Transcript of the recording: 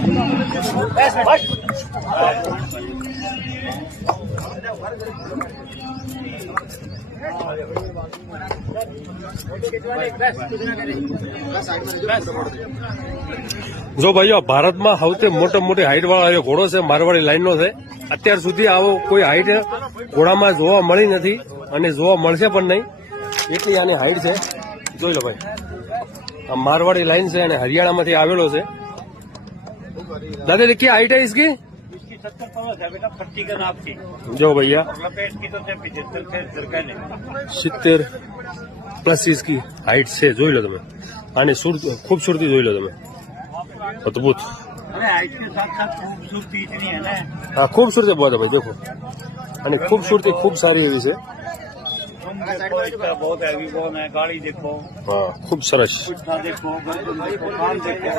જો ભાઈઓ ભારતમાં સૌથી મોટી હાઈટ વાળો ઘોડો છે, મારવાડી લાઈનનો છે. અત્યાર સુધી આવો કોઈ હાઈટ ઘોડામાં જોવા મળી નથી અને જોવા મળશે પણ નહીં, એટલી આની હાઈટ છે. જોઈ લો ભાઈ, આ મારવાડી લાઈન છે અને હરિયાણામાંથી આવેલો છે. दादा क्या हाइट है इसकी? 70 प्लस है बेटा, 30 का नाप थी जो भैया लपेट की तो 75 से सरकार ने 70 प्लस इसकी हाइट છે. જોઈ લો તમે આની खूबसूरती જોઈ लो તમે, अद्भुत. अरे हाइट के साथ साथ खूबसूरती इतनी है ना. हाँ खूबसूरती बहुत है भाई, देखो અને खूबसूरती खूब સારી એવી છે. देखो इसका बहुत हैवी बोन है, गाड़ी देखो, हाँ खूब सरस. देखो, गर्दन देखो, कान देखो.